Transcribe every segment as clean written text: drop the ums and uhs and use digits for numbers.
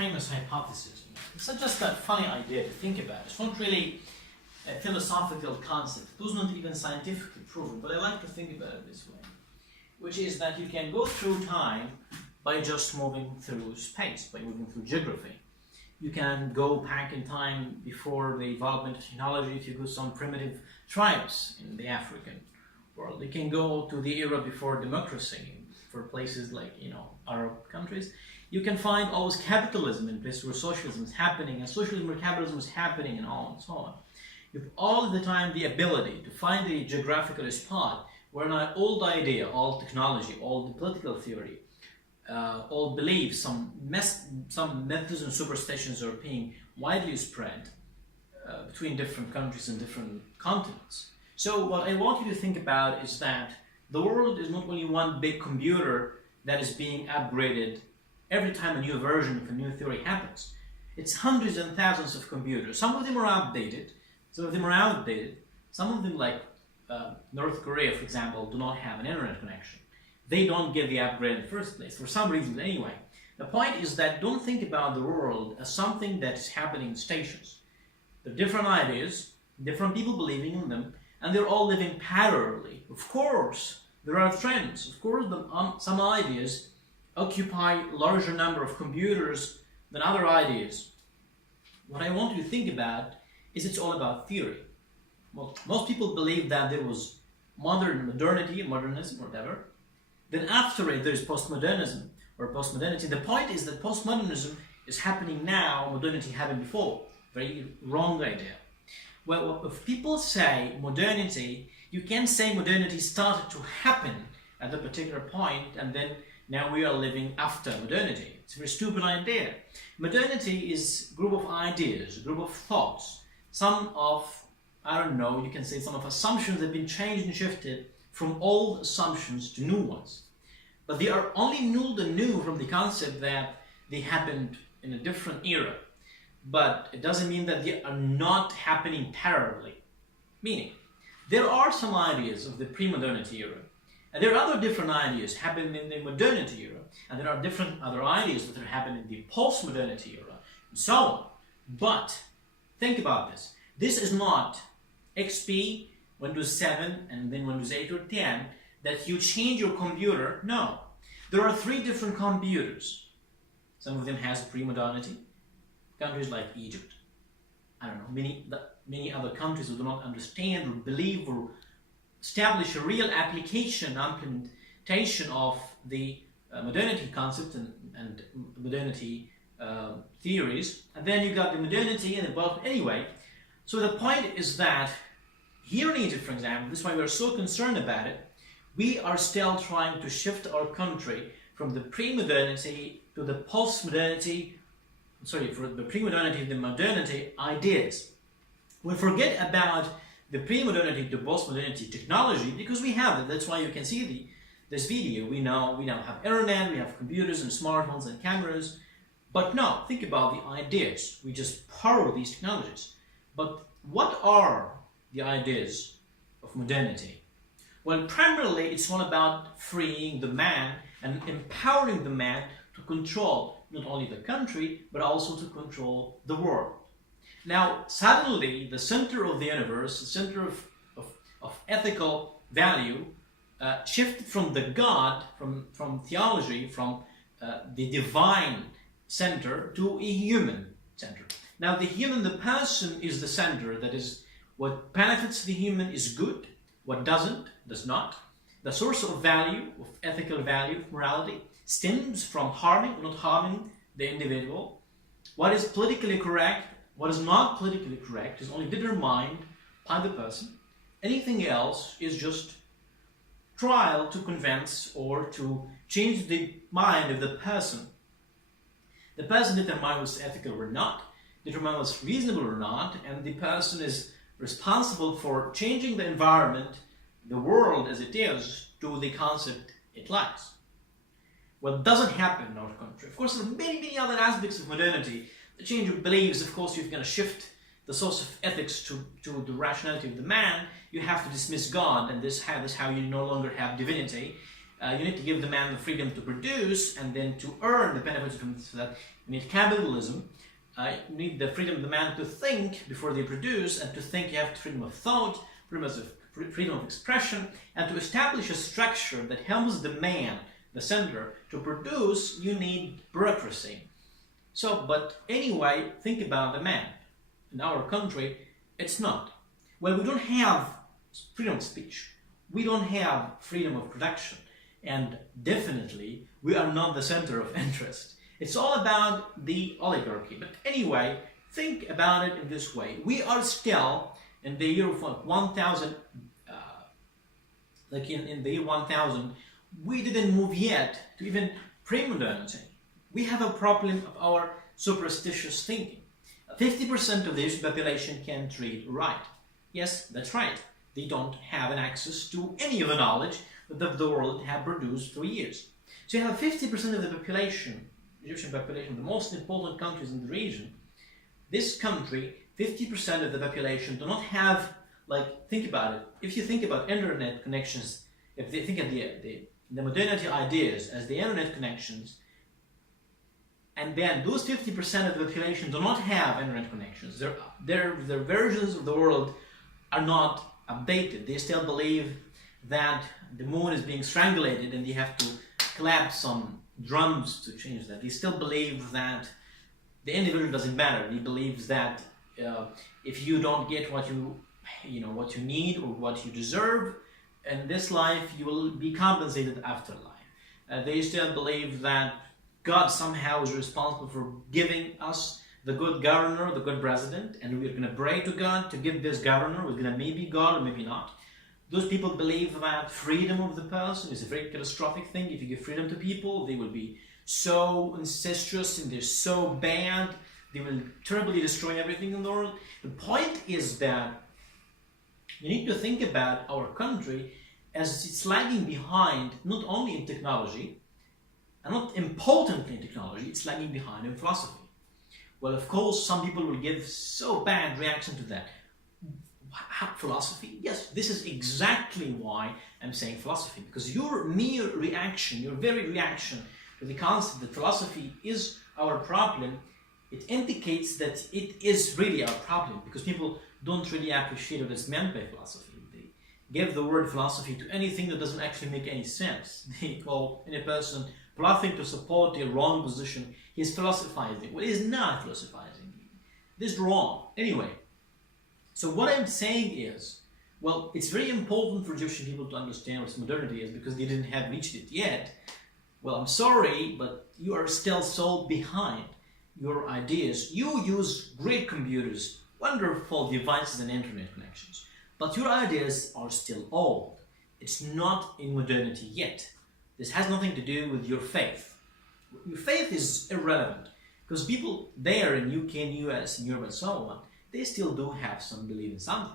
famous hypothesis. It's not just a funny idea to think about. It's not really a philosophical concept. It was not even scientifically proven, but I like to think about it this way, which is that you can go through time by just moving through space, by moving through geography. You can go back in time before the development of technology if you go to some primitive tribes in the African world. You can go to the era before democracy for places like, Arab countries. You can find always capitalism in places where socialism is happening, and socialism where capitalism is happening, and on and so on. You have all the time the ability to find a geographical spot where an old idea, all technology, all the political theory, all beliefs, some methods and superstitions are being widely spread between different countries and different continents. So what I want you to think about is that the world is not only one big computer that is being upgraded every time a new version of a new theory happens. It's hundreds and thousands of computers. Some of them are outdated, some of them are outdated. Some of them, like North Korea, for example, do not have an internet connection. They don't get the upgrade in the first place, for some reason anyway. The point is that don't think about the world as something that is happening in stations. There are different ideas, different people believing in them, and they're all living parallelly. Of course, there are trends. Of course, some ideas occupy a larger number of computers than other ideas. What I want you to think about is it's all about theory. Well, most people believe that there was modernity, modernism, or whatever. Then after it, there's postmodernism or postmodernity. The point is that postmodernism is happening now, modernity happened before. Very wrong idea. Well, if people say modernity, you can say modernity started to happen at a particular point, and then now we are living after modernity. It's a very stupid idea. Modernity is a group of ideas, a group of thoughts, some of, you can say some of assumptions that have been changed and shifted from old assumptions to new ones. But they are only new from the concept that they happened in a different era. But it doesn't mean that they are not happening parallelly. Meaning, there are some ideas of the pre-modernity era, and there are other different ideas happening in the modernity era, and there are different other ideas that are happening in the post-modernity era, and so on. But think about this. This is not XP, Windows 7, and then Windows 8 or 10, that you change your computer. No. There are 3 different computers. Some of them has pre-modernity. Countries like Egypt, many other countries who do not understand or believe or establish a real implementation of the modernity concept and modernity theories. And then you got the modernity and the anyway. So the point is that here in Egypt, for example, this is why we are so concerned about it. We are still trying to shift our country from the pre-modernity to the post-modernity. For the pre-modernity and the modernity ideas. We forget about the pre-modernity to post-modernity technology because we have it. That's why you can see this video. We now have internet, we have computers and smartphones and cameras. But no, think about the ideas. We just power these technologies. But what are the ideas of modernity? Well, primarily it's all about freeing the man and empowering the man to control not only the country, but also to control the world. Now, suddenly, the center of the universe, the center of ethical value, shifted from the God, from theology, from the divine center to a human center. Now, the person is the center. That is, what benefits the human is good, what doesn't, does not. The source of value, of ethical value, of morality, stems from harming or not harming the individual. What is politically correct, what is not politically correct is only determined by the person. Anything else is just trial to convince or to change the mind of the person. The person determines what's ethical or not, determines what's reasonable or not, and the person is responsible for changing the environment, the world as it is, to the concept it likes. Well, it doesn't happen in our country. Of course, there are many other aspects of modernity. The change of beliefs, of course, you're going to shift the source of ethics to the rationality of the man. You have to dismiss God, and this is how you no longer have divinity. You need to give the man the freedom to produce, and then to earn the benefits from that. You need capitalism. You need the freedom of the man to think before they produce, and to think you have freedom of thought, freedom of expression, and to establish a structure that helps the man, the center, to produce, you need bureaucracy. So, but anyway, think about the man. In our country, it's not. Well, we don't have freedom of speech. We don't have freedom of production. And definitely, we are not the center of interest. It's all about the oligarchy. But anyway, think about it in this way. We are still in the year of 1000, like in the year 1000, we didn't move yet to even pre-modernity. We have a problem of our superstitious thinking. 50% of the Asian population can't read or write. Yes, that's right. They don't have an access to any of the knowledge that the world have produced through years. So you have 50% of the population, Egyptian population, the most important countries in the region. This country, 50% of the population do not have, like, think about it. If you think about internet connections, if they think of the modernity ideas as the internet connections, and then those 50% of the population do not have internet connections. Their versions of the world are not updated. They still believe that the moon is being strangulated and you have to clap some drums to change that. They still believe that the individual doesn't matter. He believes that if you don't get what you need or what you deserve in this life, you will be compensated afterlife. They still believe that God somehow is responsible for giving us the good governor, the good president, and we're going to pray to God to give this governor. We're going to maybe God or maybe not. Those people believe that freedom of the person is a very catastrophic thing. If you give freedom to people, they will be so incestuous and they're so bad. They will terribly destroy everything in the world. The point is that you need to think about our country as it's lagging behind, not only in technology, and not importantly in technology, it's lagging behind in philosophy. Well, of course, some people will give so bad reaction to that. Philosophy? Yes, this is exactly why I'm saying philosophy, because your mere reaction, your very reaction to the concept that philosophy is our problem, it indicates that it is really our problem, because people don't really appreciate what is meant by philosophy. They give the word philosophy to anything that doesn't actually make any sense. They call any person bluffing to support a wrong position. He's philosophizing. Well, he's not philosophizing. This is wrong. Anyway, so what I'm saying is, well, it's very important for Egyptian people to understand what modernity is because they didn't have reached it yet. Well, I'm sorry, but you are still so behind your ideas. You use great computers, wonderful devices and internet connections, but your ideas are still old. It's not in modernity yet. This has nothing to do with your faith. Your faith is irrelevant because people there in UK and US and Europe and so on, they still do have some belief in something.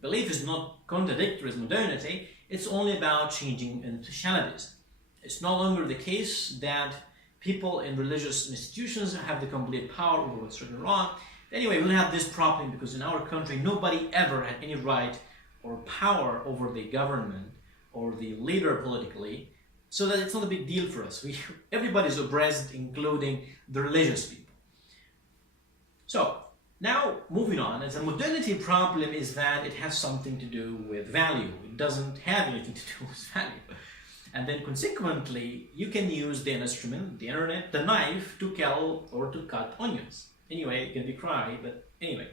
Belief is not contradictory with modernity. It's only about changing institutionalities. It's no longer the case that people in religious institutions have the complete power over what's right and wrong. Anyway, we'll have this problem because in our country, nobody ever had any right or power over the government or the leader politically, so that it's not a big deal for us. Everybody's oppressed, including the religious people. So, now, moving on, as a modernity problem is that it has something to do with value. It doesn't have anything to do with value. And then consequently, you can use the instrument, the internet, the knife to kill or to cut onions. Anyway, it can be cry, but anyway.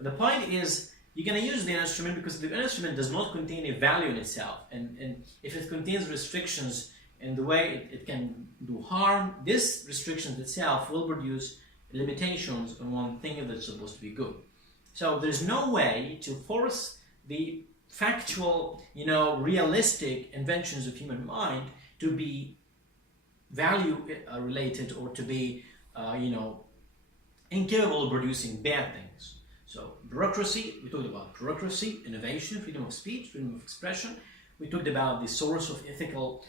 The point is, you're going to use the instrument because the instrument does not contain a value in itself. And if it contains restrictions in the way it can do harm, this restrictions itself will produce limitations on one thing that's supposed to be good. So there's no way to force the factual, realistic inventions of human mind to be value related or to be, incapable of producing bad things. So bureaucracy, we talked about bureaucracy, innovation, freedom of speech, freedom of expression. We talked about the source of ethical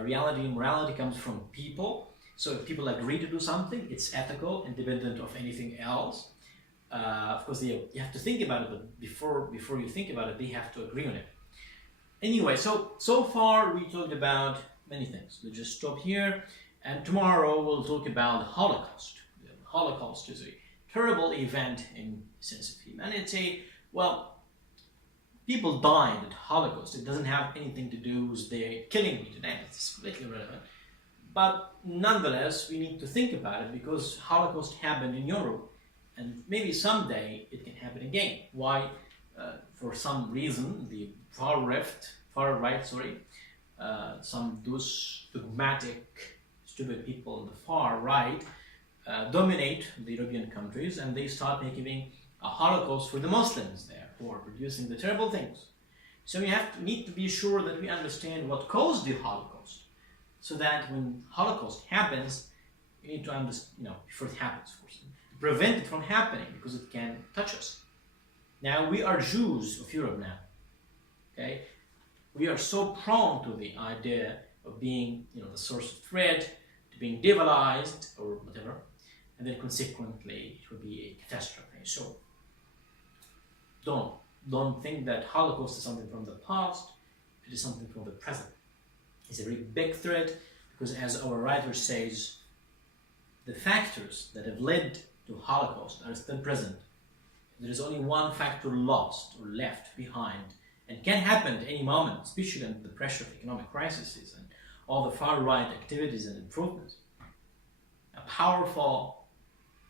reality and morality comes from people. So if people agree to do something, it's ethical, independent of anything else. Of course, you have to think about it, but before you think about it, they have to agree on it. Anyway, so far we talked about many things. We'll just stop here, and tomorrow we'll talk about the Holocaust. The Holocaust is a terrible event in the sense of humanity. Well, people died at Holocaust. It doesn't have anything to do with their killing me today. It's completely irrelevant. But nonetheless, we need to think about it because Holocaust happened in Europe, and maybe someday it can happen again. Why? For some reason, the far right, some those dogmatic, stupid people on the far right dominate the European countries, and they start making a Holocaust for the Muslims there, who are producing the terrible things. So we need to be sure that we understand what caused the Holocaust, so that when Holocaust happens, we need to understand, before it happens, of course, prevent it from happening because it can touch us. Now we are Jews of Europe now. Okay, we are so prone to the idea of being, the source of threat, to being devilized or whatever, and then consequently it will be a catastrophe. So don't think that Holocaust is something from the past. It is something from the present. It's a very big threat because, as our writer says, the factors that have led to Holocaust are still present. There is only one factor lost or left behind, and can happen at any moment, especially under the pressure of economic crises and all the far-right activities and improvements. A powerful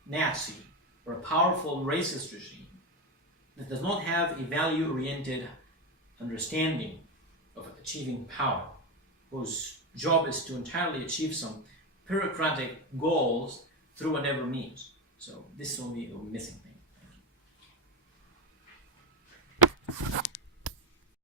Nazi or a powerful racist regime that does not have a value-oriented understanding of achieving power, whose job is to entirely achieve some bureaucratic goals through whatever means. So this is only a missing thing. Thank you.